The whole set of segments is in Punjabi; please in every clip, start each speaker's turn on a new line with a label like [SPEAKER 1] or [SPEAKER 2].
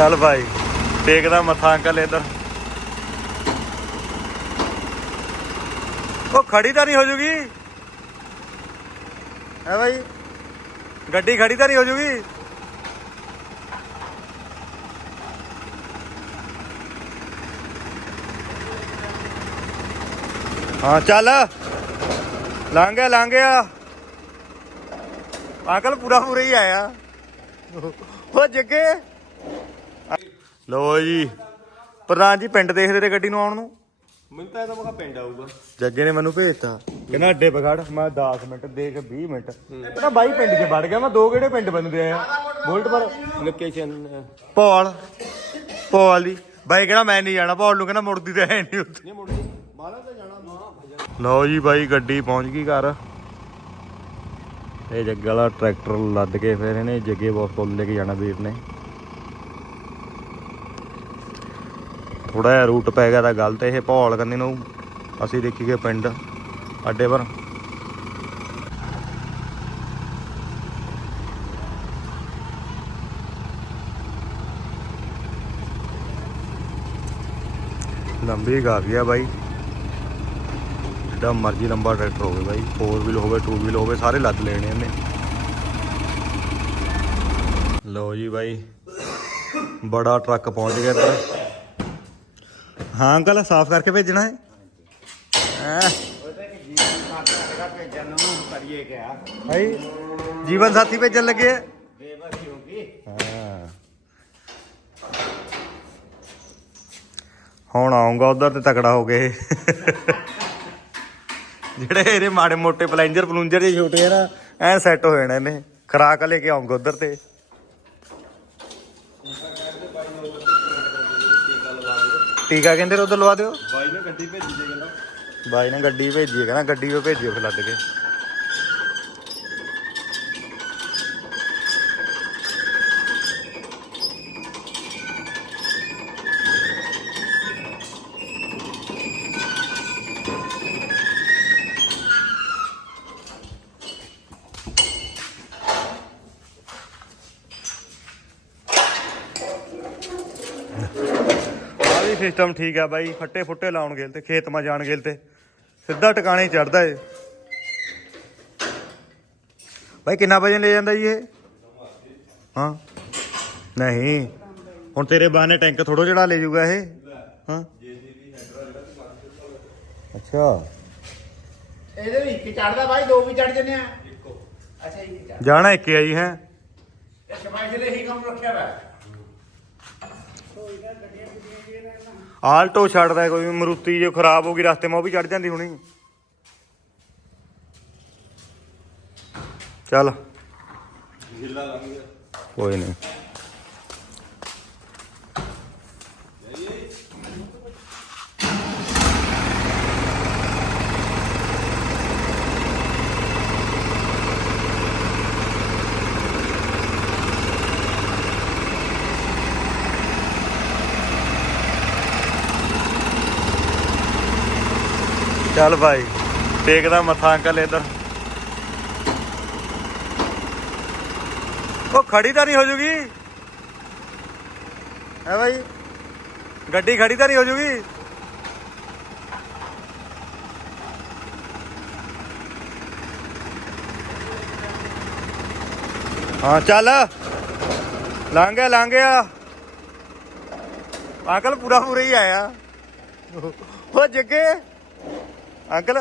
[SPEAKER 1] ਚੱਲ ਭਾਈ ਟੇਕਦਾ ਮੱਥਾ ਅੰਕਲ ਇਧਰ। ਉਹ ਖੜੀ ਤਾਂ ਨਹੀਂ ਹੋ ਜੂਗੀ? ਹੈ ਭਾਈ। ਗੱਡੀ ਖੜੀ ਤਾਂ ਨਹੀਂ ਹੋ ਜੂਗੀ? ਹਾਂ ਚੱਲ। ਲੰਘ ਗਿਆ ਲੰਘ ਗਿਆ ਅੰਕਲ ਪੂਰਾ ਪੂਰਾ ਹੀ ਆਇਆ। ਉਹ ਜੱਗੇ। ਲੋ ਜੀ। ਪ੍ਰਧਾਨ ਜੀ ਪਿੰਡ ਦੇਖਦੇ ਤੇ ਗੱਡੀ ਨੂੰ ਆਉਣ ਨੂੰ।
[SPEAKER 2] ਮੈਨੂੰ ਤਾਂ ਇਹਦਾ ਮਗਾ ਪਿੰਡ ਆਊਗਾ।
[SPEAKER 1] ਜੱਗੇ ਨੇ ਮੈਨੂੰ ਭੇਜਤਾ। ਕਹਿੰਦਾ ਅੱਡੇ ਪਖੜ ਮੈਂ 10 ਮਿੰਟ ਦੇਖ 20 ਮਿੰਟ। ਕਹਿੰਦਾ ਬਾਈ ਪਿੰਡ 'ਚ ਵੜ ਗਿਆ ਮੈਂ ਦੋ ਕਿਹੜੇ ਪਿੰਡ ਬੰਦੇ ਆ? ਬੁਲਟ ਪਰ
[SPEAKER 2] ਲੋਕੇਸ਼ਨ
[SPEAKER 1] ਪੌਲ ਪੌਲ ਦੀ। ਬਾਈ ਕਹਿੰਦਾ ਮੈਂ ਨਹੀਂ ਜਾਣਾ। ਪੌਲ ਨੂੰ ਕਹਿੰਦਾ ਮੁੜਦੀ ਤਾਂ ਹੈ ਨਹੀਂ ਉੱਥੇ।
[SPEAKER 2] ਨਹੀਂ ਮੁੜਦੀ। ਬਾਲਾ ਤਾਂ ਜਾਣਾ। ਮਾਂ
[SPEAKER 1] ਲਓ ਜੀ ਬਾਈ ਗੱਡੀ ਪਹੁੰਚ ਗਈ ਘਰ। ਇਹ ਜੱਗੇ ਵਾਲਾ ਟਰੈਕਟਰ ਲੱਦ ਕੇ ਫਿਰ ਇਹਨੇ ਜੱਗੇ ਬਹੁਤ ਲੈ ਕੇ ਜਾਣਾ ਵੀਰ ਨੇ। ਥੋੜਾ ਜਿਹਾ ਰੂਟ ਪੈ ਗਿਆ ਤਾਂ ਗਲਤ ਇਹ ਭੌਲ ਕੰਨੀ ਨੂੰ। ਅਸੀਂ ਦੇਖੀ ਗਏ ਪਿੰਡ, ਅੱਡੇ ਪਰ। ਲੰਬੀ ਕਾਫੀ ਆ ਬਾਈ। ਜਿੱਦਾਂ ਮਰਜ਼ੀ ਲੰਬਾ ਟਰੈਕਟਰ ਹੋਵੇ ਬਾਈ। 4 ਵੀਲ ਹੋਵੇ 2 ਵੀਲ ਹੋਵੇ, ਸਾਰੇ ਲੱਦ ਲੈਣੇ ਇਹਨੇ। ਲਓ ਜੀ ਬਾਈ। ਬੜਾ ਟਰੱਕ ਪਹੁੰਚ ਗਿਆ ਇੱਧਰ। ਹਾਂ, ਅੰਕਲ, ਸਾਫ਼ ਕਰਕੇ ਭੇਜਣਾ ਹੈ। ਹੈਂ?
[SPEAKER 2] ਭੇਜਣ ਨੂੰ ਕਰੀਏ ਕਿਆ
[SPEAKER 1] ਭਾਈ, ਜੀਵਨ ਸਾਥੀ ਭੇਜਣ ਲੱਗੇ ਆ।
[SPEAKER 2] ਬੇਬਸੀ ਹੋ। ਗਈ
[SPEAKER 1] ਹਾਂ ਹੁਣ ਆਉਂਗਾ ਉਧਰ ਤੇ ਤਕੜਾ ਹੋ ਗਏ ਜਿਹੜੇ ਇਹਦੇ ਮਾੜੇ ਮੋਟੇ ਪਲੈਂਜਰ ਪਲੂੰਜਰ ਜਿਹੇ ਛੋਟੇ ਆ ਨਾ, ਐ ਸੈੱਟ ਹੋ ਜਾਣਾ ਇਹਨੇ ਖਰਾਕ ਲੈ ਕੇ ਆਉਂਗਾ ਉਧਰ ਤੇ। ਟੀਕਾ ਕਹਿੰਦੇ ਉਧਰ ਲਵਾ ਦਿਓ।
[SPEAKER 2] ਬਾਈ ਨੇ ਗੱਡੀ ਭੇਜੀ ਦੇ ਕਹਿੰਦਾ।
[SPEAKER 1] ਬਾਈ ਨੇ ਗੱਡੀ ਭੇਜੀ ਹੈ ਕਹਿੰਦਾ ਗੱਡੀ ਉਹ ਭੇਜਿਓ ਫਿਰ ਲੱਦ ਕੇ। ਸਿਸਟਮ ਠੀਕ ਆ ਬਾਈ ਫੱਟੇ ਫੁੱਟੇ ਲਾਉਣ ਗੇਲ ਤੇ ਖੇਤ ਮਾ ਜਾਣ ਗੇਲ ਤੇ। ਸਿੱਧਾ ਟਿਕਾਣੇ ਚੜਦਾ ਏ। ਬਾਈ ਕਿੰਨਾ ਵਜਨ ਲੈ ਜਾਂਦਾ ਜੀ ਇਹ? ਹਾਂ। ਨਹੀਂ। ਹੁਣ ਤੇਰੇ ਬਾਹਨੇ ਟੈਂਕ ਥੋੜੋ ਚੜਾ ਲੈ ਜਾਊਗਾ ਇਹ? ਹਾਂ। ਅੱਛਾ।
[SPEAKER 2] ਇਹਦੇ ਵੀ ਇੱਕ ਚੜਦਾ ਬਾਈ ਦੋ ਵੀ ਚੜ ਜੰਨੇ ਆ। ਇੱਕੋ। ਅੱਛਾ ਇੱਕ ਚੜ
[SPEAKER 1] ਜਾਣਾ ਇੱਕ ਆ ਜੀ ਹੈ।
[SPEAKER 2] ਇਹ ਸਫ਼ਾਈ ਦੇ ਹੀ ਕੰਮ ਰੱਖਿਆ ਵਾ।
[SPEAKER 1] ਆਲਟੋ ਛੱਡਦਾ ਕੋਈ ਮਰੂਤੀ ਜੇ ਖਰਾਬ ਹੋ ਗਈ ਰਸਤੇ ਮਾ ਉਹ ਵੀ ਚੜ ਜਾਂਦੀ ਹੁਣੀ। ਚੱਲ। ਕੋਈ ਨਹੀਂ। ਚੱਲ ਭਾਈ ਟੇਕਦਾ ਮੱਥਾ ਅੰਕਲ ਇਧਰ। ਉਹ ਖੜੀ ਤਾਂ ਨਹੀਂ ਹੋ ਜੂਗੀ? ਹੈ ਭਾਈ। ਗੱਡੀ ਖੜੀ ਤਾਂ ਨਹੀਂ ਹੋ ਜੂਗੀ? ਹਾਂ ਚੱਲ। ਲੰਘ ਗਿਆ ਲੰਘ ਗਿਆ ਅੰਕਲ ਪੂਰਾ ਪੂਰਾ ਹੀ ਆਇਆ। ਉਹ ਜੱਗੇ। ਅੰਕਲ,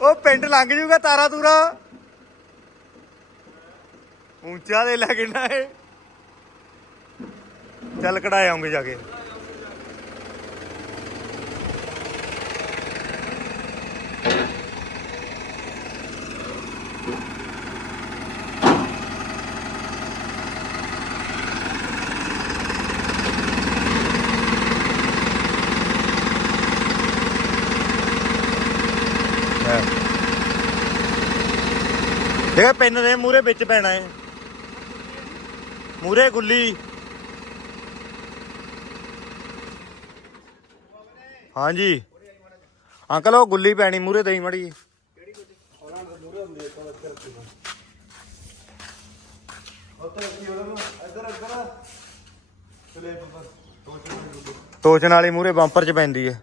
[SPEAKER 1] ਉਹ ਪਿੰਡ ਲੰਘ ਜੂਗਾ ਤਾਰਾ ਤੂਰਾ। ਉੱਚਾ ਦੇ ਲੱਗਣਾ ਏ ਚੱਲ ਕਢਾਏ ਆਉਂਗੇ ਜਾ ਕੇ। ਦੇਖ, ਪਿੰਨ ਦੇ ਮੂਰੇ ਵਿੱਚ ਪੈਣਾ ਏ। ਮੂਰੇ ਗੁੱਲੀ। ਹਾਂਜੀ। ਅੰਕਲ, ਉਹ ਗੁੱਲੀ ਪੈਣੀ ਮੂਰੇ ਦਈ ਮੜੀ
[SPEAKER 2] ਉੱਧਰ ਕੀ ਉਹਨਾਂ
[SPEAKER 1] ਟੋਚਨ ਵਾਲੀ ਮੂਰੇ ਬੰਪਰ ਚ ਪੈਂਦੀ ਹੈ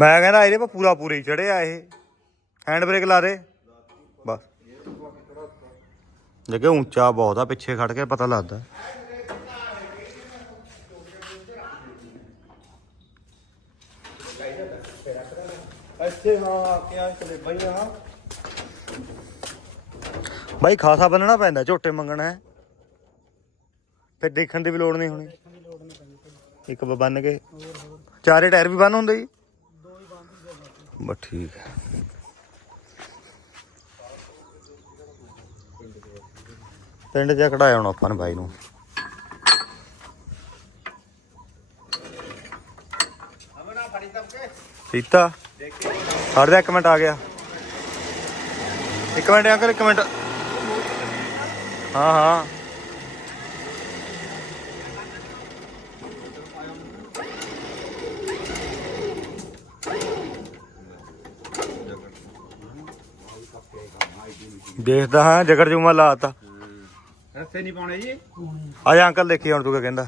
[SPEAKER 1] ਮੈਂ ਕਹਿੰਦਾ, ਇਹਦੇ ਪਾ ਪੂਰਾ ਪੂਰੇ ਚੜਿਆ ਇਹ। ਹੈਂਡ ਬ੍ਰੇਕ ਲਾ ਦੇ। ਬਸ। ਜਗੇ ਉੱਚਾ ਬਹੁਤ ਆ ਪਿੱਛੇ ਖੜ ਕੇ ਪਤਾ ਲੱਗਦਾ।
[SPEAKER 3] ਇੱਥੇ ਹਾਂ ਕਿਆ ਚਲੇ ਬਈਆਂ
[SPEAKER 1] ਬਾਈ ਖਾਸਾ ਬੰਨਣਾ ਪੈਂਦਾ ਝੋਟੇ ਮੰਗਣਾ ਹੈ। ਫਿਰ ਦੇਖਣ ਦੀ ਵੀ ਲੋੜ ਨਹੀਂ ਹੋਣੀ। ਇੱਕ ਬੰਨ ਕੇ। ਚਾਰੇ ਟਾਇਰ ਵੀ ਬੰਨ ਹੁੰਦੇ ਜੀ। ਬਸ ਠੀਕ ਹੈ। ਪਿੰਡ ਚ ਕਢਾਇਆ ਹੁਣ ਆਪਾਂ ਨੇ ਬਾਈ ਨੂੰ।
[SPEAKER 2] ਹਮਣਾ ਫੜੀ
[SPEAKER 1] ਜਾ ਇੱਕ ਮਿੰਟ, ਆ ਗਿਆ। ਇੱਕ ਮਿੰਟ, ਅੰਕਲ, ਇੱਕ ਮਿੰਟ। ਹਾਂ ਹਾਂ। ਦੇਖਦਾ ਹਾਂ ਜਗਰ ਜੂਮਾ ਲਾਤਾ।
[SPEAKER 2] ਰਸਤੇ ਨਹੀਂ ਪਾਉਣੇ ਜੀ।
[SPEAKER 1] ਆ ਜਾ ਅੰਕਲ ਦੇਖੀ ਹੁਣ ਤੂੰ ਕੀ ਕਹਿੰਦਾ।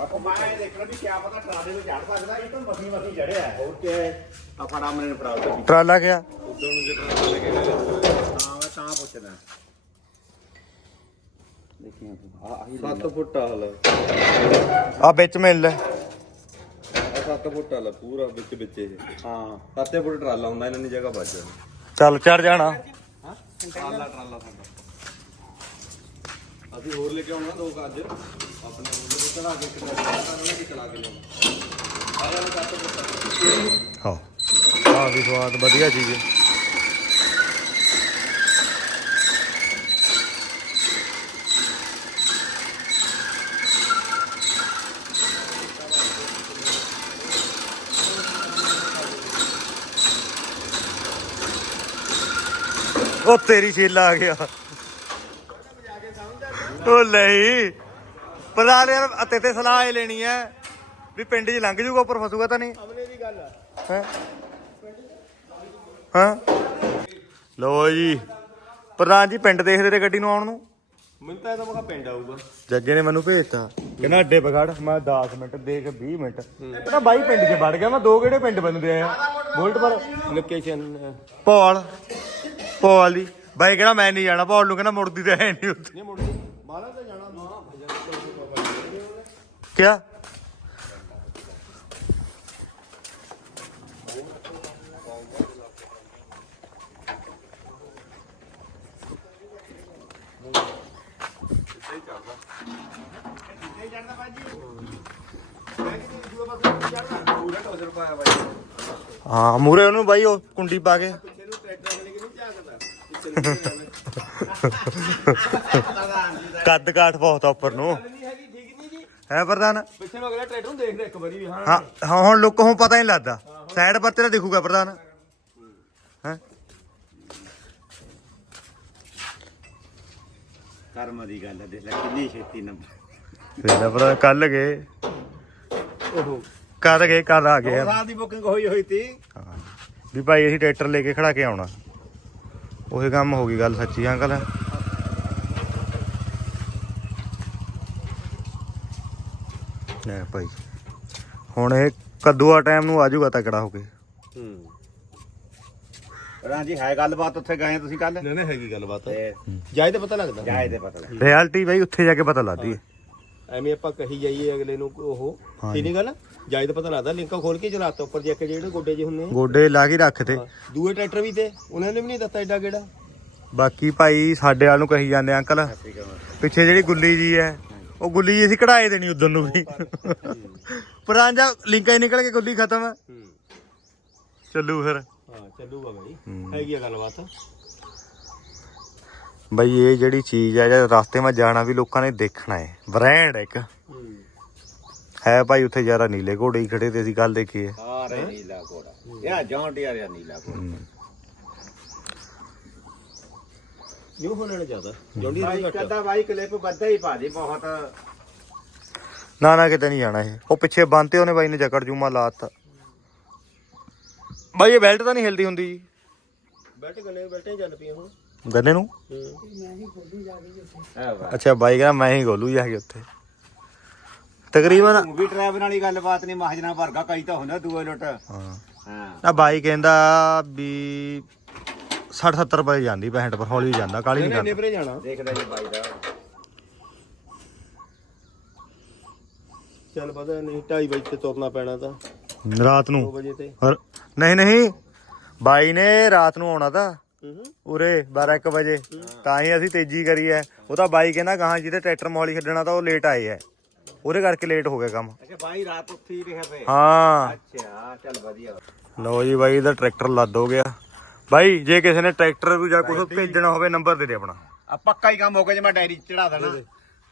[SPEAKER 2] ਆਪਾਂ ਮਾਰਾ ਇਹ ਦੇਖਣਾ ਵੀ ਕਿਆ ਪਤਾ ਟਰਾਲੇ ਨੂੰ ਚੜ ਸਕਦਾ ਇਹ ਤਾਂ ਮਸੀ ਮਸੀ ਚੜਿਆ ਹੈ। ਹੋਰ ਕਿ ਆ ਫੜਾ ਮਨੇ ਫੜਾ ਉੱਤੇ।
[SPEAKER 1] ਟਰਾਲਾ ਗਿਆ
[SPEAKER 3] ਉਦੋਂ ਨੂੰ ਜਿਹੜਾ ਲੈ ਕੇ ਗਏ
[SPEAKER 2] ਹਾਂ ਮੈਂ ਤਾਂ ਪੁੱਛਦਾ। ਦੇਖੀ ਆ ਆਹੀ
[SPEAKER 3] 7 ਫੁੱਟ ਹਲ।
[SPEAKER 1] ਆ ਵਿੱਚ ਮਿਲ ਲੈ।
[SPEAKER 3] ਆ 7 ਫੁੱਟ ਹਲ ਪੂਰਾ ਵਿੱਚ ਵਿੱਚ ਇਹ।
[SPEAKER 2] ਹਾਂ।
[SPEAKER 3] 7 ਫੁੱਟ ਟਰਾਲਾ ਹੁੰਦਾ ਇਹਨਾਂ ਦੀ ਜਗ੍ਹਾ ਬਚ ਜਾਣੀ।
[SPEAKER 1] ਚੱਲ ਚੜ ਜਾਣਾ।
[SPEAKER 3] ਟਰਾਲਾ ਟਰਾਲਾ ਸਾਡਾ। ਅਸੀਂ ਹੋਰ ਲੈ ਕੇ ਆਉਣਾ ਦੋ ਕੁ ਅੱਜ। ਆਪਣੇ ਉਹਦੇ ਚੜਾ ਕੇ ਇੱਕ ਟਰਾਲਾ ਉਹਨੇ ਕਿ ਚਲਾ ਕੇ ਲਿਆਉਣਾ। ਆ ਜਾਣਾ 7 ਫੁੱਟ
[SPEAKER 1] ਹਾਂ। ਆ ਵੀ ਸਵਾਦ, ਵਧੀਆ ਚੀਜ਼ ਹੈ। ਉਹ ਤੇਰੀ ਛੇਲਾ ਆ ਗਿਆ। ਉਹ ਨਹੀਂ। ਪਤਾ ਯਾਰ ਅਤੇ ਤੇ ਸਲਾਹ ਇਹ ਲੈਣੀ ਹੈ ਵੀ ਪਿੰਡ 'ਚ ਲੰਘ ਜੂਗਾ ਉੱਪਰ ਫਸੂਗਾ ਤਾਂ ਨਹੀਂ?
[SPEAKER 2] ਅਮਨੇ ਦੀ ਗੱਲ
[SPEAKER 1] ਹੈਂ? ਹਾਂ? ਲੋ ਜੀ। ਪ੍ਰਧਾਨ ਜੀ ਪਿੰਡ ਦੇਖਦੇ ਤੇ ਗੱਡੀ ਨੂੰ ਆਉਣ ਨੂੰ।
[SPEAKER 3] ਮੈਨੂੰ ਤਾਂ ਇਹਦਾ ਮਖਾ ਪਿੰਡ ਆਊਗਾ।
[SPEAKER 1] ਜੱਗੇ ਨੇ ਮੈਨੂੰ ਭੇਜਤਾ। ਕਹਿੰਦਾ ਅੱਡੇ ਪਕੜ ਮੈਂ 10 ਮਿੰਟ ਦੇਖ 20 ਮਿੰਟ। ਕਹਿੰਦਾ ਬਾਈ ਪਿੰਡ 'ਚ ਵੜ ਗਿਆ ਮੈਂ ਦੋ ਕਿਹੜੇ ਪਿੰਡ ਬੰਦੇ ਆ? ਬੋਲਟ ਪਰ
[SPEAKER 3] ਲੋਕੇਸ਼ਨ
[SPEAKER 1] ਪੌਲ। ਪੌਲ ਦੀ। ਬਾਈ ਕਹਿੰਦਾ ਮੈਂ ਨਹੀਂ ਜਾਣਾ ਪੌਲ ਨੂੰ ਕਹਿੰਦਾ ਮੁੜਦੀ ਤਾਂ ਹੈ ਨਹੀਂ ਉੱਥੇ।
[SPEAKER 3] ਤਾਂ ਜਾਣਾ।
[SPEAKER 1] ਕਿਆ? ਹਾਂ ਮੂਰੇ ਉਹਨੂੰ ਬਾਈ ਉਹ ਕੁੰਡੀ ਪਾ ਕੇ। ਕੱਦ ਕਾਠ ਬਹੁਤ ਆ ਉੱਪਰ ਨੂੰ।
[SPEAKER 3] ਨਹੀਂ ਹੈਗੀ ਠੀਕ ਨਹੀਂ ਜੀ।
[SPEAKER 1] ਹੈ ਪ੍ਰਧਾਨ?
[SPEAKER 3] ਪਿੱਛੇ ਨੂੰ ਅਗਲਾ ਟਰੈਕਟਰ ਨੂੰ ਦੇਖਦਾ ਇੱਕ ਵਾਰੀ ਵੀ ਹਾਂ।
[SPEAKER 1] ਹਾਂ ਹਾਂ ਹੁਣ ਲੋਕਾਂ ਨੂੰ ਪਤਾ ਹੀ ਨਹੀਂ ਲੱਗਦਾ। ਸਾਈਡ ਪਰ ਤੇਰਾ ਦਿਖੂਗਾ ਪ੍ਰਧਾਨ। ਹੈ?
[SPEAKER 2] ਕਰਮ ਦੀ ਗੱਲ ਹੈ ਦੇਖ ਲੈ ਕਿੰਨੀ ਛੇਤੀ ਨੰਬਰ।
[SPEAKER 1] ਵੇਲਾ ਪ੍ਰਧਾਨ ਕੱਲ ਗਏ।
[SPEAKER 3] ਓਹੋ।
[SPEAKER 1] ਕਰ ਗਏ ਕੱਲ ਆ ਗਏ।
[SPEAKER 2] ਸਾਲ ਦੀ ਬੁਕਿੰਗ ਹੋਈ ਹੋਈ ਤੀ।
[SPEAKER 1] ਹਾਂ। ਵੀ ਭਾਈ ਅਸੀਂ ਟਰੈਕਟਰ ਲੈ ਕੇ ਖੜਾ ਕੇ ਆਉਣਾ। ਉਹੀ ਕੰਮ ਹੋ ਗਈ ਗੱਲ ਸੱਚੀ ਅੰਕਲ। ਲੈ ਭਾਈ। ਹੁਣ ਇਹ ਕੱਦੂਆ ਟਾਈਮ ਨੂੰ ਆਜੂਗਾ ਤਕੜਾ ਹੋ ਕੇ।
[SPEAKER 3] ਹੂੰ।
[SPEAKER 2] ਰਾਂ ਜੀ ਹੈ ਗੱਲਬਾਤ ਉੱਥੇ ਗਏ ਤੁਸੀਂ ਕੱਲ
[SPEAKER 3] ਨਾ ਨਾ ਹੈਗੀ ਗੱਲਬਾਤ।
[SPEAKER 2] ਤੇ
[SPEAKER 3] ਤਾਂ ਪਤਾ ਲੱਗਦਾ।
[SPEAKER 2] ਜਾਏ ਦੇ ਪਤਾ ਲੱਗ
[SPEAKER 1] ਰਿਐਲਿਟੀ ਭਾਈ ਉੱਥੇ ਜਾ ਕੇ ਪਤਾ ਲੱਗਦੀ ਹੈ।
[SPEAKER 3] ਐਵੇਂ ਆਪਾਂ ਕਹੀ ਜਾਈਏ ਅਗਲੇ ਨੂੰ ਉਹ। ਠੀਕ ਨਹੀਂ ਗੱਲ? ਤਾਂ ਪਤਾ ਲੱਗਦਾ। ਲਿੰਕਾਂ ਖੋਲ ਕੇ ਚਲਾਤਾ ਉੱਪਰ ਜੱਕ ਜਿਹੜੇ ਗੋਡੇ ਜਿਹੇ ਹੁੰਦੇ ਆ।
[SPEAKER 1] ਗੋਡੇ ਲਾ ਕੇ ਰੱਖ ਤੇ।
[SPEAKER 3] ਹਾਂ। ਦੂਏ ਟਰੈਕਟਰ ਵੀ ਤੇ। ਉਹਨਾਂ ਨੇ ਵੀ ਨਹੀਂ ਦਿੱਤਾ ਐਡਾ ਕਿਹੜਾ।
[SPEAKER 1] ਬਾਕੀ ਭਾਈ ਸਾਡੇ ਵਾਲ ਨੂੰ ਕਹੀ ਜਾਂਦੇ ਅੰਕਲ। ਪਿੱਛੇ ਜਿਹੜੀ ਗੁੱਲੀ ਜੀ ਹੈ। ਉਹ ਗੁੱਲੀ ਜੀ ਅਸੀਂ ਕਢਾਏ ਦੇਣੀ ਉਦੋਂ ਨੂੰ ਵੀ। ਪੁਰਾਣਾ ਲਿੰਕਾਂ ਹੀ ਨਿਕਲ ਕੇ ਗੁੱਲੀ ਖਤਮ। ਹੈ।
[SPEAKER 3] ਹੂੰ
[SPEAKER 1] ਚੱਲੂ ਫਿਰ।
[SPEAKER 3] ਹਾਂ ਚੱਲੂਗਾ ਬਾਈ।
[SPEAKER 1] ਹੂੰ।
[SPEAKER 3] ਹੈਗੀ ਆ ਗੱਲਬਾਤ।
[SPEAKER 1] ਬਈ ਇਹ ਜਿਹੜੀ ਚੀਜ਼ ਹੈ ਜਾਂ ਰਸਤੇ 'ਮੈਂ ਜਾਣਾ ਵੀ ਲੋਕਾਂ ਨੇ ਦੇਖਣਾ ਹੈ ਬ੍ਰਾਂਡ ਇੱਕ।
[SPEAKER 3] ਹੂੰ।
[SPEAKER 1] ਹੈ ਭਾਈ ਉੱਥੇ ਯਾਰਾ ਨੀਲੇ ਘੋੜੇ ਹੀ ਖੜੇ ਤੇ ਅਸੀਂ ਗੱਲ ਦੇਖੀ ਹੈ?
[SPEAKER 2] ਸਾਰੇ ਨੀਲਾ ਕੋੜਾ ਇਹ ਜੌਂਟ ਯਾਰ ਇਹ ਨੀਲਾ ਕੋੜਾ
[SPEAKER 1] ਹੂੰ।
[SPEAKER 3] ਨਿਊ ਹੋਲੈਂਡ ਜ਼ਿਆਦਾ। ਜੌਂਡੀ
[SPEAKER 2] ਬਾਈ
[SPEAKER 3] ਦੀ ਘੱਟ
[SPEAKER 2] ਕਦਾ ਬਾਈ ਕਲਿੱਪ ਵੱਧਾ ਹੀ ਪਾ ਦੇ ਬਹੁਤ।
[SPEAKER 1] ਨਾ ਨਾ ਕਿਤੇ ਨਹੀਂ ਜਾਣਾ ਇਹ। ਉਹ ਪਿੱਛੇ ਬੰਨਤੇ ਉਹਨੇ ਬਾਈ ਨੇ ਜਕੜ ਜੂਮਾ ਲਾਤਾ ਬਾਈ ਇਹ ਬੈਲਟ ਤਾਂ ਨਹੀਂ ਹਿਲਦੀ ਹੁੰਦੀ? ਜੀ
[SPEAKER 3] ਬੈਠ ਗਲੇ ਬੈਠੇ ਚੱਲ ਪਈਆਂ ਹੁਣ।
[SPEAKER 1] ਗੰਨੇ ਨੂੰ?
[SPEAKER 3] ਹੂੰ।
[SPEAKER 2] ਹੈ। ਵਾ
[SPEAKER 1] ਅੱਛਾ ਬਾਈ ਕਹਿੰਦਾ ਮੈਂ ਹੀ ਗੋਲੂ ਜਾ ਕੇ ਉੱਥੇ। ਤਕਰੀਬਨ
[SPEAKER 2] ਉਹ ਵੀ ਡਰਾਈਵਰ ਵਾਲੀ ਗੱਲਬਾਤ ਨਹੀਂ ਮਹਾਜਨਾ ਵਰਗਾ ਕਈ ਤਾਂ ਹੁੰਦਾ ਦੂਏ ਲੁੱਟ।
[SPEAKER 1] ਹਾਂ।
[SPEAKER 2] ਹਾਂ।
[SPEAKER 1] ਨਾ ਬਾਈ ਕਹਿੰਦਾ ਵੀ 60 70 ਰੁਪਏ ਜਾਂਦੀ 65 ਪਰ ਹੌਲੀ ਜਾਂਦਾ ਕਾਲੀ ਨਹੀਂ ਕਰਦਾ।
[SPEAKER 3] ਪਰੇ ਜਾਣਾ।
[SPEAKER 2] ਦੇਖਦਾ ਜੀ ਬਾਈ ਦਾ।
[SPEAKER 3] ਚੱਲ ਪਤਾ ਨਹੀਂ 2:30 ਵਜੇ ਤੇ ਤੁਰਨਾ ਪੈਣਾ ਤਾਂ।
[SPEAKER 1] ਰਾਤ
[SPEAKER 3] 2
[SPEAKER 1] ਨੂੰ
[SPEAKER 3] ਵਜੇ ਤੇ।
[SPEAKER 1] ਹੋਰ ਨਹੀਂ ਨਹੀਂ ਬਾਈ ਨੇ ਰਾਤ ਨੂੰ ਆਉਣਾ ਤਾਂ।
[SPEAKER 3] ਹੂੰ
[SPEAKER 1] ਉਰੇ 12 1 ਵਜੇ ਤਾਂ ਹੀ ਅਸੀਂ ਤੇਜ਼ੀ ਕਰੀ ਐ। ਉਹ ਤਾਂ ਬਾਈ ਕਹਿੰਦਾ ਗਾਹਾਂ ਜਿਹਦੇ ਟਰੈਕਟਰ ਮੋਹਾਲੀ ਛੱਡਣਾ ਤਾਂ ਉਹ ਲੇਟ ਆਏ ਐ। ਉਹਦੇ ਕਰਕੇ ਲੇਟ ਹੋ ਗਿਆ ਕੰਮ।
[SPEAKER 2] ਅੱਛਾ ਬਾਈ ਰਾਤ ਉੱਥੇ ਹੀ ਰਿਹਾ ਫੇ
[SPEAKER 1] ਹਾਂ।
[SPEAKER 2] ਅੱਛਾ ਚੱਲ ਵਧੀਆ।
[SPEAKER 1] ਲਓ ਜੀ ਬਾਈ ਦਾ ਟਰੈਕਟਰ ਲੱਦ ਹੋ ਗਿਆ। ਬਾਈ ਜੇ ਕਿਸੇ ਨੇ ਟਰੈਕਟਰ ਵੀ ਜਾਂ ਕੁਝ ਭੇਜਣਾ ਹੋਵੇ ਨੰਬਰ ਦੇ ਦੇ ਆਪਣਾ।
[SPEAKER 2] ਆ ਪੱਕਾ ਹੀ ਕੰਮ ਹੋ ਗਿਆ ਜੇ ਮੈਂ ਡਾਇਰੀ ਚੜਾ ਦੇਣਾ।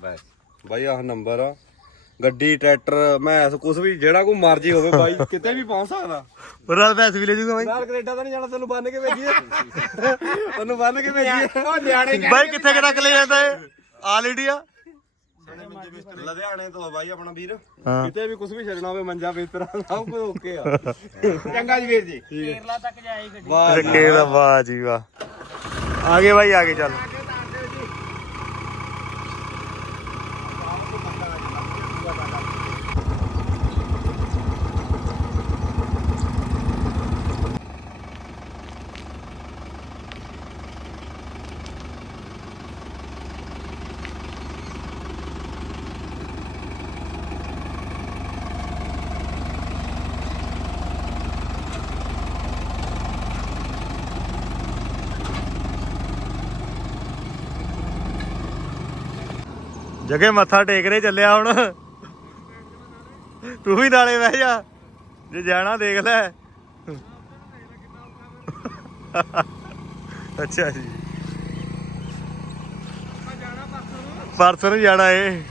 [SPEAKER 2] ਬਸ
[SPEAKER 3] ਬਾਈ ਆਹ ਨੰਬਰ ਆ। ਗੱਡੀ ਟਰੈਕਟਰ ਮੈਸ ਕੁਝ ਵੀ ਜਿਹੜਾ ਕੋਈ ਮਰਜ਼ੀ ਹੋਵੇ ਬਾਈ ਕਿਤੇ ਵੀ ਪਹੁੰਚ ਸਕਦਾ।
[SPEAKER 1] ਉਹਨਾਂ ਦਾ ਪੈਸੇ ਵੀ ਲੈ ਜੂਗਾ ਬਾਈ।
[SPEAKER 3] ਨਾਲ ਕੈਨੇਡਾ ਤਾਂ ਨਹੀਂ ਜਾਣਾ ਤੈਨੂੰ ਬੰਨ ਕੇ ਭੇਜੀਏ। ਤੈਨੂੰ ਬੰਨ ਕੇ ਭੇਜੀਏ।
[SPEAKER 2] ਉਹ ਨਿਆਣੇ
[SPEAKER 1] ਬਾਈ ਕਿੱਥੇ ਕਿ ਤੱਕ ਲੈ ਜਾਂਦਾ ਏ ਆਲ ਇੰਡੀਆ?
[SPEAKER 3] ਲੁਧਿਆਣੇ ਤੋਂ ਆ ਬਾਈ ਆਪਣਾ ਵੀਰ। ਕਿਤੇ ਵੀ ਕੁਝ ਵੀ ਛੱਡਣਾ ਹੋਵੇ ਮੰਜਾ ਬਿਸਤਰਾ ਸਭ ਕੁਝ ਓਕੇ ਆ।
[SPEAKER 2] ਚੰਗਾ ਜੀ ਵੀਰ ਜੀ।
[SPEAKER 3] ਵਾਹ
[SPEAKER 1] ਰੱਕੇ ਦਾ ਵਾਹ। ਜੀ ਵਾਹ। ਆਗੇ ਬਾਈ ਆਗੇ ਚੱਲ। ਜਗੇ ਮੱਥਾ ਟੇਕ ਰੇ ਚੱਲਿਆ ਹੁਣ। ਤੂੰ ਵੀ ਨਾਲੇ ਬਹਿ ਜਾ। ਜੇ ਜਾਣਾ ਦੇਖ ਲੈ। ਅੱਛਾ ਜੀ। ਪਰਸੋਂ ਨੂੰ ਜਾਣਾ ਏ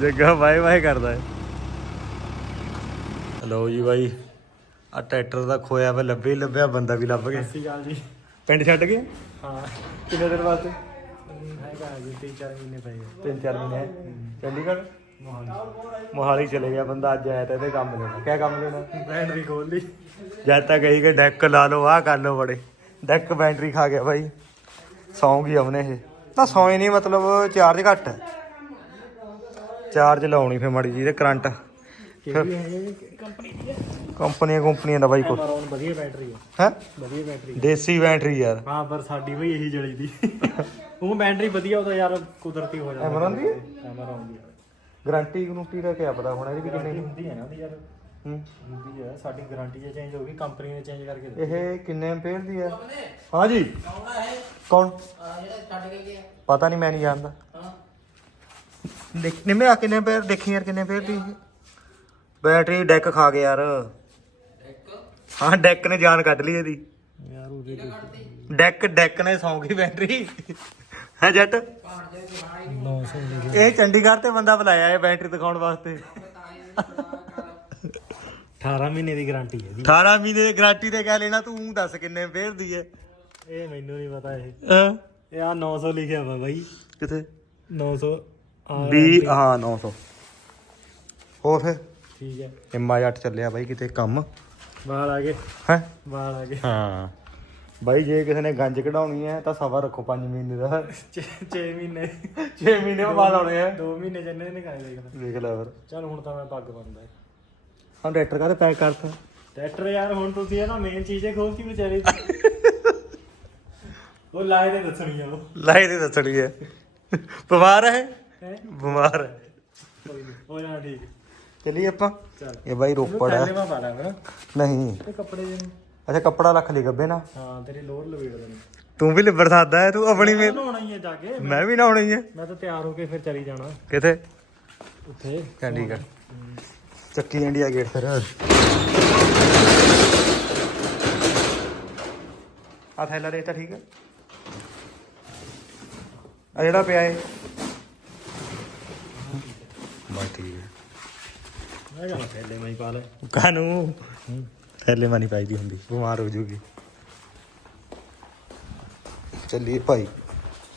[SPEAKER 1] ਜੱਗਾ ਬਾਏ ਬਾਏ ਕਰਦਾ ਹੈ। ਲਓ ਜੀ ਬਾਈ ਆ ਟਰੈਕਟਰ ਦਾ ਖੋਇਆ ਵਾ ਲੱਭੇ ਹੀ ਲੱਭਿਆ ਬੰਦਾ ਵੀ ਲੱਭ ਗਿਆ।
[SPEAKER 4] ਸਤਿ ਸ਼੍ਰੀ ਅਕਾਲ ਜੀ।
[SPEAKER 1] ਪਿੰਡ ਛੱਡ ਗਏ?
[SPEAKER 4] ਹਾਂ।
[SPEAKER 1] ਕਿੰਨੇ ਦਿਨ ਵਾਸਤੇ
[SPEAKER 4] ਹੈਗਾ ਜੀ ਤਿੰਨ ਚਾਰ ਮਹੀਨੇ ਪਏ ਆ।
[SPEAKER 1] ਤਿੰਨ ਚਾਰ ਮਹੀਨੇ। ਚੰਡੀਗੜ੍ਹ?
[SPEAKER 4] ਮੋਹਾਲੀ।
[SPEAKER 1] ਮੋਹਾਲੀ ਚਲੇ ਗਿਆ ਬੰਦਾ ਅੱਜ ਆਇਆ ਤਾਂ ਇਹਦੇ ਕੰਮ ਲੈਣਾ। ਕਿਆ ਕੰਮ ਲੈਣਾ?
[SPEAKER 4] ਬੈਟਰੀ ਖੋਲ ਲਈ।
[SPEAKER 1] ਜਦ ਤੱਕ ਕਹੀ ਕਿ ਡੈਕ ਲਾ ਲਓ ਆਹ ਕਰ ਲਓ ਬੜੇ। ਡੈਕ ਬੈਟਰੀ ਖਾ ਗਿਆ ਬਾਈ। ਸੌਂ ਗਈ ਉਹਨੇ ਇਹ। ਤਾਂ ਸੌਂ ਨਹੀਂ ਮਤਲਬ ਚਾਰਜ ਘੱਟ ਹੈ। ਚਾਰਜ ਲਾਉਣੀ ਫੇ ਮੜੀ ਜੀ ਤੇ ਕਰੰਟ।
[SPEAKER 4] ਹੈ ਕੰਪਨੀ ਦੀ ਹੈ
[SPEAKER 1] ਕੰਪਨੀਆਂ ਕੰਪਨੀਆਂ ਦਾ ਬਾਈ ਕੋਲ।
[SPEAKER 4] ਐਮਾਰੋਨ ਵਧੀਆ ਬੈਟਰੀ ਹੈ
[SPEAKER 1] ਹੈ?
[SPEAKER 4] ਵਧੀਆ ਬੈਟਰੀ
[SPEAKER 1] ਦੇਸੀ ਬੈਟਰੀ ਯਾਰ।
[SPEAKER 4] ਹਾਂ ਪਰ ਸਾਡੀ ਵੀ ਇਹੀ ਜਲੀ ਦੀ। ਉਹ ਬੈਟਰੀ ਵਧੀਆ ਉਹ ਤਾਂ ਯਾਰ ਕੁਦਰਤੀ ਹੋ ਜਾਂਦਾ।
[SPEAKER 1] ਐਮਾਰੋਨ ਦੀ ਹੈ?
[SPEAKER 4] ਐਮਾਰੋਨ ਦੀ
[SPEAKER 1] ਗਾਰੰਟੀ ਗਰੰਟੀ ਦਾ ਕਿਆ ਪਤਾ ਹੁਣ ਇਹਦੀ ਵੀ ਕਿੰਨੀ
[SPEAKER 4] ਹੁੰਦੀ ਹੈ ਨਾ ਯਾਰ।
[SPEAKER 1] ਹੂੰ।
[SPEAKER 4] ਹੁੰਦੀ ਹੈ ਸਾਡੀ ਗਾਰੰਟੀ ਜੇ ਚੇਂਜ ਹੋ ਗਈ ਕੰਪਨੀ ਨੇ ਚੇਂਜ ਕਰਕੇ ਦਿੱਤੀ
[SPEAKER 1] ਇਹ ਕਿੰਨੇ ਐਂਪੀਅਰ ਦੀ ਹੈ? ਹਾਂ ਜੀ। ਕੌਣ? ਪਤਾ ਨਹੀਂ ਮੈਂ ਨਹੀਂ ਜਾਣਦਾ। ਦੇਖ ਨਿੰਮੇ ਆ ਕਿੰਨੇ ਐਂਪੀਅਰ ਦੇਖੀ ਯਾਰ ਕਿੰਨੇ ਐਂਪੀਅਰ ਦੀ? ਬੈਟਰੀ ਡੈਕ ਖਾ ਗਿਆ ਯਾਰ। ਹਾਂ ਡੈਕ ਨੇ ਜਾਨ ਕੱਢ ਲਈ ਇਹਦੀ।
[SPEAKER 4] ਯਾਰ ਉਹਦੇ
[SPEAKER 1] ਡੈਕ ਡੈਕ ਨੇ ਸੌਂ ਗਈ ਬੈਟਰੀ। ਹੈ ਜੱਟ?
[SPEAKER 4] 900 ਦੀ
[SPEAKER 1] ਇਹ ਚੰਡੀਗੜ੍ਹ ਤੇ ਬੰਦਾ ਬੁਲਾਇਆ ਇਹ ਬੈਟਰੀ ਦਿਖਾਉਣ ਵਾਸਤੇ।
[SPEAKER 4] 18 ਮਹੀਨੇ ਦੀ ਗਾਰੰਟੀ ਹੈ ਜੀ।
[SPEAKER 1] 18 ਮਹੀਨੇ ਦੀ ਗਾਰੰਟੀ ਤੇ ਕਹਿ ਲੈਣਾ ਤੂੰ ਦੱਸ ਕਿੰਨੇ ਐਂਪੀਅਰ ਦੀ ਹੈ।
[SPEAKER 4] ਇਹ ਮੈਨੂੰ ਨਹੀਂ ਪਤਾ ਇਹ।
[SPEAKER 1] ਹਾਂ?
[SPEAKER 4] ਇਹ ਆ 900 ਲਿਖਿਆ ਵਾ ਬਾਈ।
[SPEAKER 1] ਕਿੱਥੇ?
[SPEAKER 4] 900 ਆ।
[SPEAKER 1] ਵੀ ਹਾਂ 900 ਹੋਰ ਫਿਰ?
[SPEAKER 4] ਠੀਕ ਹੈ।
[SPEAKER 1] ਇੰਮਾ ਜੱਟ ਚੱਲਿਆ ਬਾਈ ਕਿਤੇ ਕੰਮ।
[SPEAKER 4] ਵਾਲ ਆ ਗਏ।
[SPEAKER 1] ਹੈ?
[SPEAKER 4] ਵਾਲ ਆ ਗਏ।
[SPEAKER 1] ਹਾਂ। ਬਾਈ ਜੇ ਕਿਸੇ ਨੇ ਗੰਜ ਕਢਾਉਣੀ ਹੈ ਤਾਂ ਸਵਾ ਰੱਖੋ 5 ਮਹੀਨੇ ਦਾ।
[SPEAKER 4] 6 ਮਹੀਨੇ।
[SPEAKER 1] 6 ਮਹੀਨੇ ਬਾਅਦ ਆਉਣੇ ਆ।
[SPEAKER 4] 2 ਮਹੀਨੇ ਜੰਨੇ ਨੇ ਕਾਇ
[SPEAKER 1] ਦੇਖ ਲੈ। ਫਿਰ।
[SPEAKER 4] ਚਲ ਹੁਣ ਤਾਂ ਮੈਂ ਪੱਗ ਬੰਦਾ
[SPEAKER 1] ਹਾਂ ਡਾਇਰੈਕਟਰ ਕਾਹਦੇ ਪੈਕ ਕਰਤਾ?
[SPEAKER 4] ਟਰੈਕਟਰ ਯਾਰ ਹੁਣ ਤੁਸੀਂ ਇਹ ਨਾ ਮੇਨ ਚੀਜ਼ੇ ਖੋਲਤੀ ਵਿਚਾਰੇ ਉਹ ਲਾਏ ਤੇ ਦੱਸਣੀ ਆ ਉਹ।
[SPEAKER 1] ਲਾਈ ਦੇ ਦੱਸਣੀ ਹੈ। ਬਿਮਾਰ ਹੈ
[SPEAKER 4] ਹੈ?
[SPEAKER 1] ਬਿਮਾਰ ਹੈ।
[SPEAKER 4] ਕੋਈ ਨਹੀਂ ਹੋ ਜਾਣਾ ਠੀਕ।
[SPEAKER 1] ਚਲੀ ਆਪਾਂ?
[SPEAKER 4] ਚੱਲ।
[SPEAKER 1] ਇਹ ਬਾਈ ਰੋਪੜ ਹੈ।
[SPEAKER 4] ਮਾ
[SPEAKER 1] ਨਹੀਂ।
[SPEAKER 4] ਤੇ ਕੱਪੜੇ ਜਿਹੇ ਨੂੰ।
[SPEAKER 1] ਅੱਛਾ ਕੱਪੜਾ ਰੱਖ ਲਈ ਗੱਬੇ ਨਾ
[SPEAKER 4] ਹਾਂ ਤੇਰੀ ਲੋਰ ਲਵੇੜ ਦੇਣੀ
[SPEAKER 1] ਤੂੰ ਵੀ ਲਿਬੜ ਸਕਦਾ ਹੈ ਤੂੰ ਆਪਣੀ
[SPEAKER 4] ਮੈਂ
[SPEAKER 1] ਮੇ
[SPEAKER 4] ਨਹਾਉਣਾ ਹੀ ਹੈ ਜਾ ਕੇ।
[SPEAKER 1] ਮੈਂ ਵੀ ਨਹਾਉਣੀ ਹੀ ਹੈ।
[SPEAKER 4] ਮੈਂ ਤਾਂ ਤਿਆਰ ਹੋ ਕੇ ਫਿਰ ਚਲੀ ਜਾਣਾ।
[SPEAKER 1] ਕਿੱਥੇ?
[SPEAKER 4] ਉੱਥੇ।
[SPEAKER 1] ਚੰਡੀਗੜ੍ਹ। ਚੱਕੀ ਇੰਡੀਆ ਗੇਟ ਫਿਰ। ਆ ਥੈਲਾ ਦੇ ਤਾਂ ਠੀਕ ਹੈ। ਆ ਜਿਹੜਾ ਪਿਆ ਏ। ਹੈ?
[SPEAKER 4] ਮੈਂ ਜਾਣਾ ਥੈਲੇ ਮੈਂ ਹੀ ਪਾ ਲੈ।
[SPEAKER 1] ਕਾਨੂੰ? ਥੈਲੇ ਮਾ ਨਹੀਂ ਪਾਈਦੀ ਹੁੰਦੀ ਬਿਮਾਰ ਹੋ ਜੂਗੀ। ਚੱਲੀਏ ਭਾਈ।